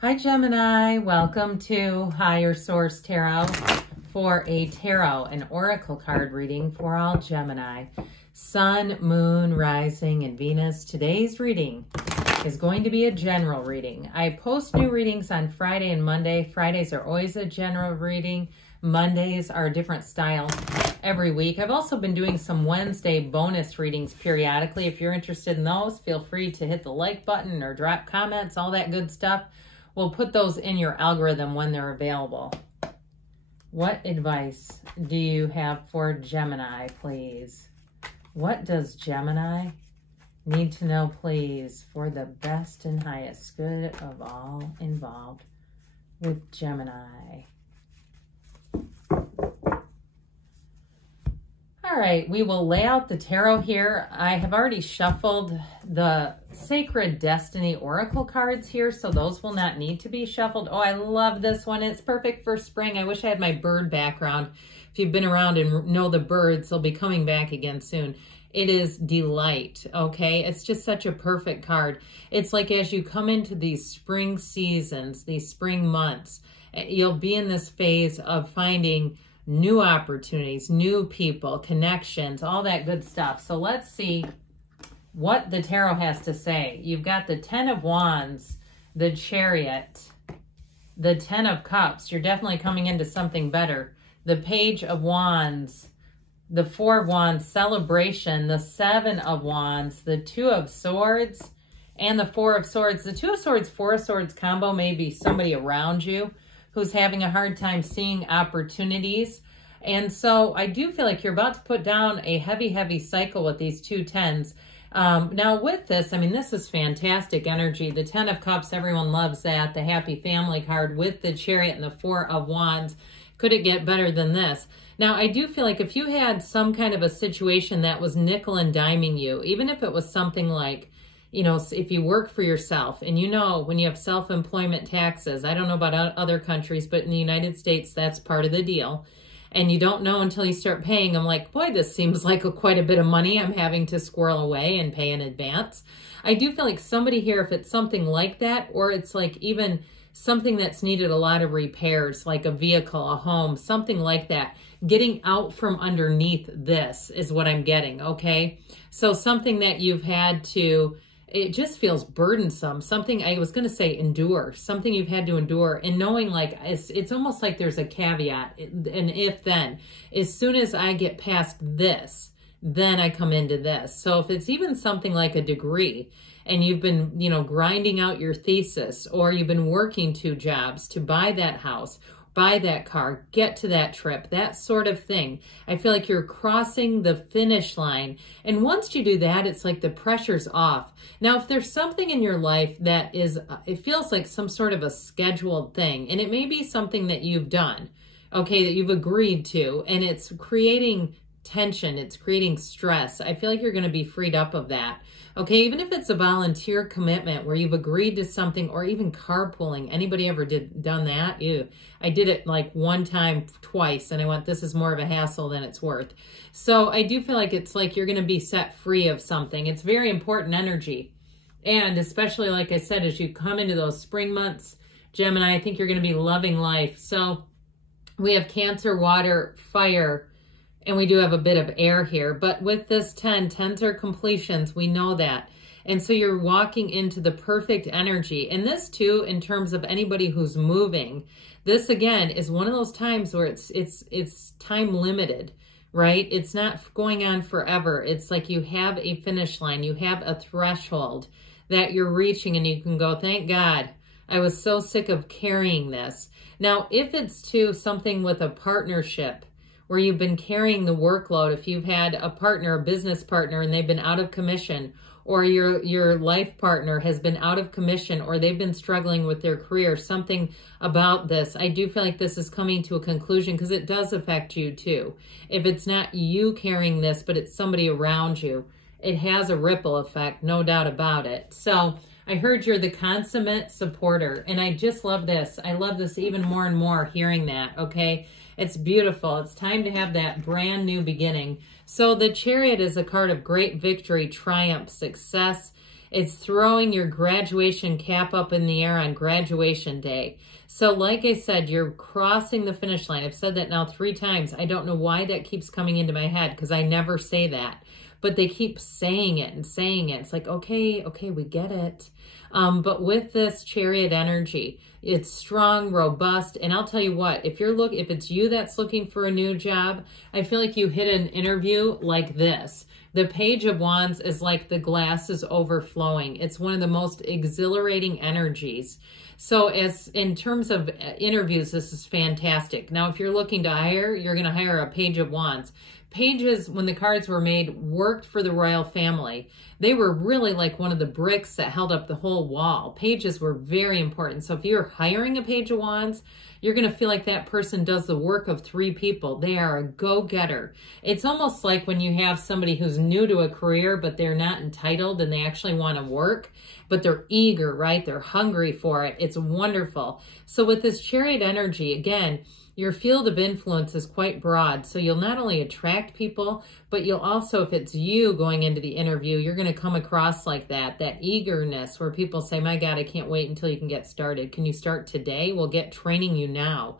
Hi Gemini, welcome to Higher Source Tarot for a tarot and oracle card reading for all Gemini. Sun, Moon, Rising, and Venus. Today's reading is going to be a general reading. I post new readings on Friday and Monday. Fridays are always a general reading. Mondays are a different style every week. I've also been doing some Wednesday bonus readings periodically. If you're interested in those, feel free to hit the like button or drop comments, all that good stuff. We'll put those in your algorithm when they're available. What advice do you have for Gemini, please? What does Gemini need to know, please, for the best and highest good of all involved with Gemini? All right, we will lay out the tarot here. I have already shuffled the Sacred Destiny Oracle cards here, so those will not need to be shuffled. Oh, I love this one. It's perfect for spring. I wish I had my bird background. If you've been around and know the birds, they'll be coming back again soon. It is Delight, okay? It's just such a perfect card. It's like as you come into these spring seasons, these spring months, you'll be in this phase of finding new opportunities, new people, connections, all that good stuff. So let's see what the tarot has to say. You've got the Ten of Wands, the Chariot, the Ten of Cups. You're definitely coming into something better. The Page of Wands, the Four of Wands, Celebration, the Seven of Wands, the Two of Swords, and the Four of Swords. The Two of Swords, Four of Swords combo may be somebody around you who's having a hard time seeing opportunities. And so I do feel like you're about to put down a heavy cycle with these two tens. Now with this, I mean, this is fantastic energy. The Ten of Cups, everyone loves that. The Happy Family card with the Chariot and the Four of Wands. Could it get better than this? Now, I do feel like if you had some kind of a situation that was nickel and diming you, even if it was something like, you know, if you work for yourself and you know when you have self-employment taxes, I don't know about other countries, but in the United States, that's part of the deal. And you don't know until you start paying. I'm like, boy, this seems like quite a bit of money I'm having to squirrel away and pay in advance. I do feel like somebody here, if it's something like that, or it's like even something that's needed a lot of repairs, like a vehicle, a home, something like that, getting out from underneath this is what I'm getting, okay? So something that you've had to, it just feels burdensome. Something, I was going to say endure, something you've had to endure, and knowing like, it's almost like there's a caveat, an if then. As soon as I get past this, then I come into this. So if it's even something like a degree, and you've been, you know, grinding out your thesis, or you've been working 2 jobs to buy that house, buy that car, get to that trip, that sort of thing. I feel like you're crossing the finish line. And once you do that, it's like the pressure's off. Now, if there's something in your life that is, it feels like some sort of a scheduled thing, and it may be something that you've done, okay, that you've agreed to, and it's creating tension, it's creating stress. I feel like you're going to be freed up of that. Okay, even if it's a volunteer commitment where you've agreed to something, or even carpooling. Anybody ever done that? Ew. I did it like one time, twice, and I went, this is more of a hassle than it's worth. So I do feel like it's like you're going to be set free of something. It's very important energy. And especially, like I said, as you come into those spring months, Gemini, I think you're going to be loving life. So we have Cancer, water, fire, and we do have a bit of air here. But with this 10, 10s are completions. We know that. And so you're walking into the perfect energy. And this too, in terms of anybody who's moving, this again is one of those times where it's time limited, right? It's not going on forever. It's like you have a finish line. You have a threshold that you're reaching, and you can go, thank God. I was so sick of carrying this. Now, if it's to something with a partnership, where you've been carrying the workload, if you've had a partner, a business partner, and they've been out of commission, or your life partner has been out of commission, or they've been struggling with their career, something about this, I do feel like this is coming to a conclusion, because it does affect you too. If it's not you carrying this, but it's somebody around you, it has a ripple effect, no doubt about it. So I heard you're the consummate supporter, and I just love this. I love this even more and more, hearing that, okay? It's beautiful. It's time to have that brand new beginning. So the Chariot is a card of great victory, triumph, success. It's throwing your graduation cap up in the air on graduation day. So like I said, you're crossing the finish line. I've said that now 3 times. I don't know why that keeps coming into my head because I never say that. But they keep saying it and saying it. It's like, okay, we get it. But with this Chariot energy, it's strong, robust, and I'll tell you what, if it's you that's looking for a new job, I feel like you hit an interview like this. The Page of Wands is like the glass is overflowing. It's one of the most exhilarating energies. So as in terms of interviews, this is fantastic. Now, if you're looking to hire, you're going to hire a Page of Wands. Pages, when the cards were made, worked for the royal family. They were really like one of the bricks that held up the whole wall. Pages were very important. So if you're hiring a Page of Wands, you're going to feel like that person does the work of 3 people. They are a go-getter. It's almost like when you have somebody who's new to a career, but they're not entitled and they actually want to work, but they're eager, right? They're hungry for it. It's wonderful. So with this Chariot energy, again, your field of influence is quite broad. So you'll not only attract people, but you'll also, if it's you going into the interview, you're going to come across like that eagerness where people say, my God, I can't wait until you can get started. Can you start today? We'll get training you now.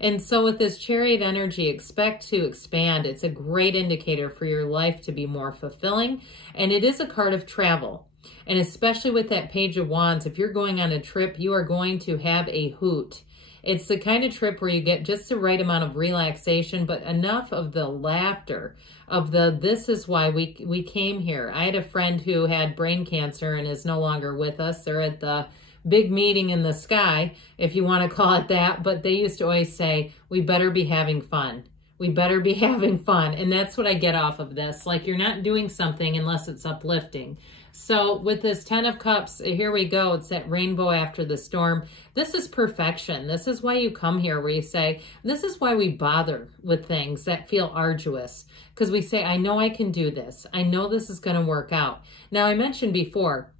And so with this Chariot energy, expect to expand. It's a great indicator for your life to be more fulfilling. And it is a card of travel. And especially with that Page of Wands, if you're going on a trip, you are going to have a hoot. It's the kind of trip where you get just the right amount of relaxation, but enough of the laughter, of the, this is why we came here. I had a friend who had brain cancer and is no longer with us. They're at the big meeting in the sky, if you want to call it that, but they used to always say, we better be having fun. We better be having fun. And that's what I get off of this. Like, you're not doing something unless it's uplifting. So with this 10 of Cups, here we go. It's that rainbow after the storm. This is perfection. This is why you come here, where you say, this is why we bother with things that feel arduous. Because we say, I know I can do this. I know this is going to work out. Now, I mentioned before,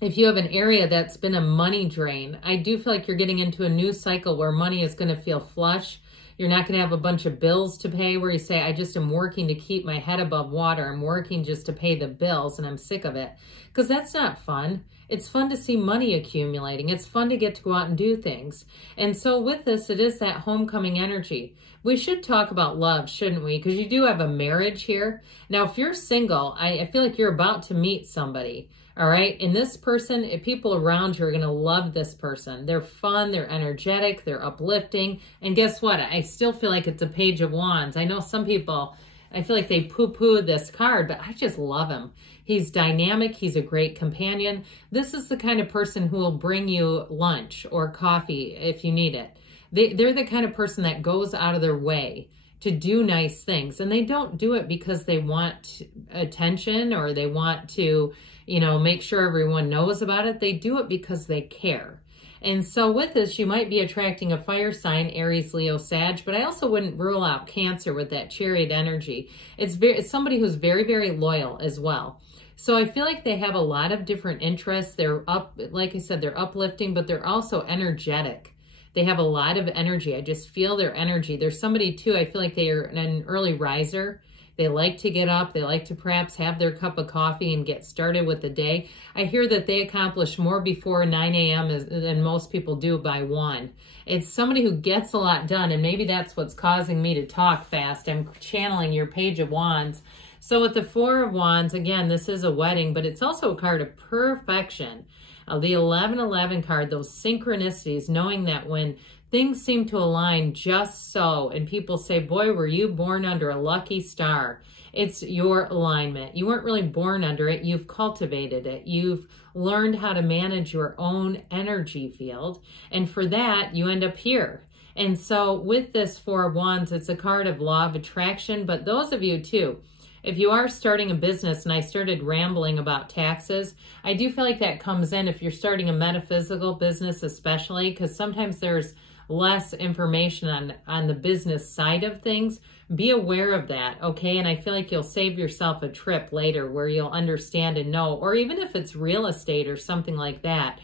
if you have an area that's been a money drain, I do feel like you're getting into a new cycle where money is going to feel flush. You're not going to have a bunch of bills to pay where you say, I just am working to keep my head above water. I'm working just to pay the bills and I'm sick of it. Because that's not fun. It's fun to see money accumulating. It's fun to get to go out and do things. And so with this, it is that homecoming energy. We should talk about love, shouldn't we? Because you do have a marriage here. Now, if you're single, I feel like you're about to meet somebody. All right. And this person, people around you are going to love this person. They're fun. They're energetic. They're uplifting. And guess what? I still feel like it's a Page of Wands. I know some people, I feel like they poo-poo this card, but I just love him. He's dynamic. He's a great companion. This is the kind of person who will bring you lunch or coffee if you need it. They're the kind of person that goes out of their way to do nice things. And they don't do it because they want attention or they want to, make sure everyone knows about it. They do it because they care. And so with this, you might be attracting a fire sign, Aries, Leo, Sag, but I also wouldn't rule out Cancer with that Chariot energy. It's somebody who's very, very loyal as well. So I feel like they have a lot of different interests. They're like I said, they're uplifting, but they're also energetic. They have a lot of energy. I just feel their energy. There's somebody too, I feel like they are an early riser. They like to get up. They like to perhaps have their cup of coffee and get started with the day. I hear that they accomplish more before 9 a.m. than most people do by 1. It's somebody who gets a lot done, and maybe that's what's causing me to talk fast. I'm channeling your Page of Wands. So with the 4 of Wands, again, this is a wedding, but it's also a card of perfection. The 1111 card, those synchronicities, knowing that when things seem to align just so, and people say, boy, were you born under a lucky star. It's your alignment. You weren't really born under it. You've cultivated it. You've learned how to manage your own energy field. And for that, you end up here. And so with this 4 of Wands, it's a card of law of attraction. But those of you too, if you are starting a business, and I started rambling about taxes, I do feel like that comes in if you're starting a metaphysical business especially, because sometimes there's less information on the business side of things. Be aware of that, okay? And I feel like you'll save yourself a trip later where you'll understand and know, or even if it's real estate or something like that,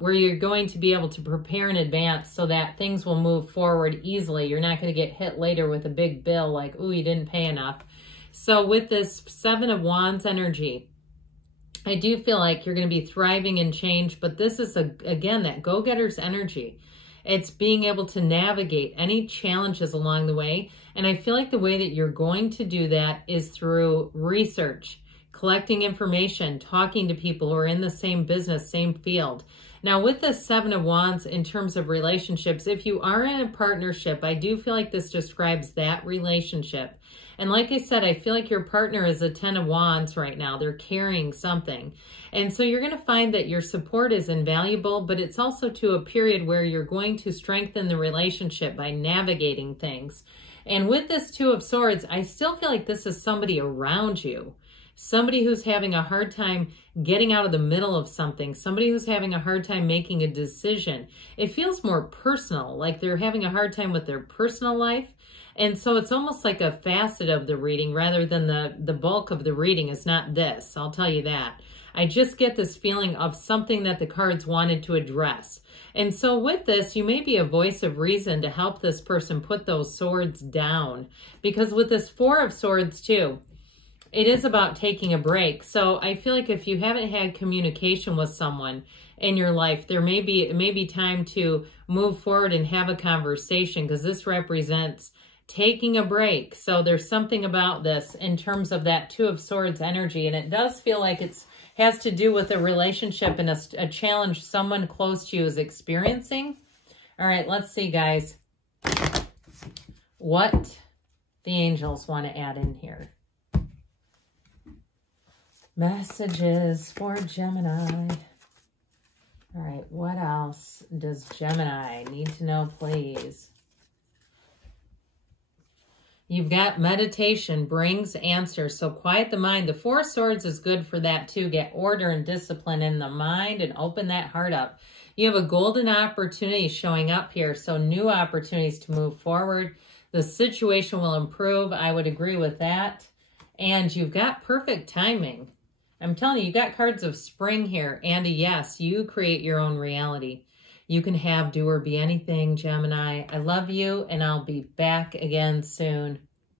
where you're going to be able to prepare in advance so that things will move forward easily. You're not going to get hit later with a big bill like, ooh, you didn't pay enough. So with this 7 of Wands energy, I do feel like you're going to be thriving in change, but this is, again, that go-getter's energy. It's being able to navigate any challenges along the way. And I feel like the way that you're going to do that is through research, collecting information, talking to people who are in the same business, same field. Now, with the Seven of Wands, in terms of relationships, if you are in a partnership, I do feel like this describes that relationship. And like I said, I feel like your partner is a 10 of Wands right now. They're carrying something. And so you're going to find that your support is invaluable, but it's also to a period where you're going to strengthen the relationship by navigating things. And with this Two of Swords, I still feel like this is somebody around you. Somebody who's having a hard time getting out of the middle of something. Somebody who's having a hard time making a decision. It feels more personal, like they're having a hard time with their personal life. And so it's almost like a facet of the reading rather than the bulk of the reading is not this. I'll tell you that. I just get this feeling of something that the cards wanted to address. And so with this, you may be a voice of reason to help this person put those swords down. Because with this Four of Swords too, it is about taking a break. So I feel like if you haven't had communication with someone in your life, it may be time to move forward and have a conversation, because this represents taking a break. So there's something about this in terms of that Two of Swords energy. And it does feel like it has to do with a relationship and a challenge someone close to you is experiencing. All right, let's see, guys, what the angels want to add in here. Messages for Gemini. All right, what else does Gemini need to know, please? You've got meditation brings answers, so quiet the mind. The Four of Swords is good for that too. Get order and discipline in the mind and open that heart up. You have a golden opportunity showing up here, so new opportunities to move forward. The situation will improve. I would agree with that. And you've got perfect timing. I'm telling you, you got cards of spring here and a yes. You create your own reality. You can have, do, or be anything, Gemini. I love you, and I'll be back again soon.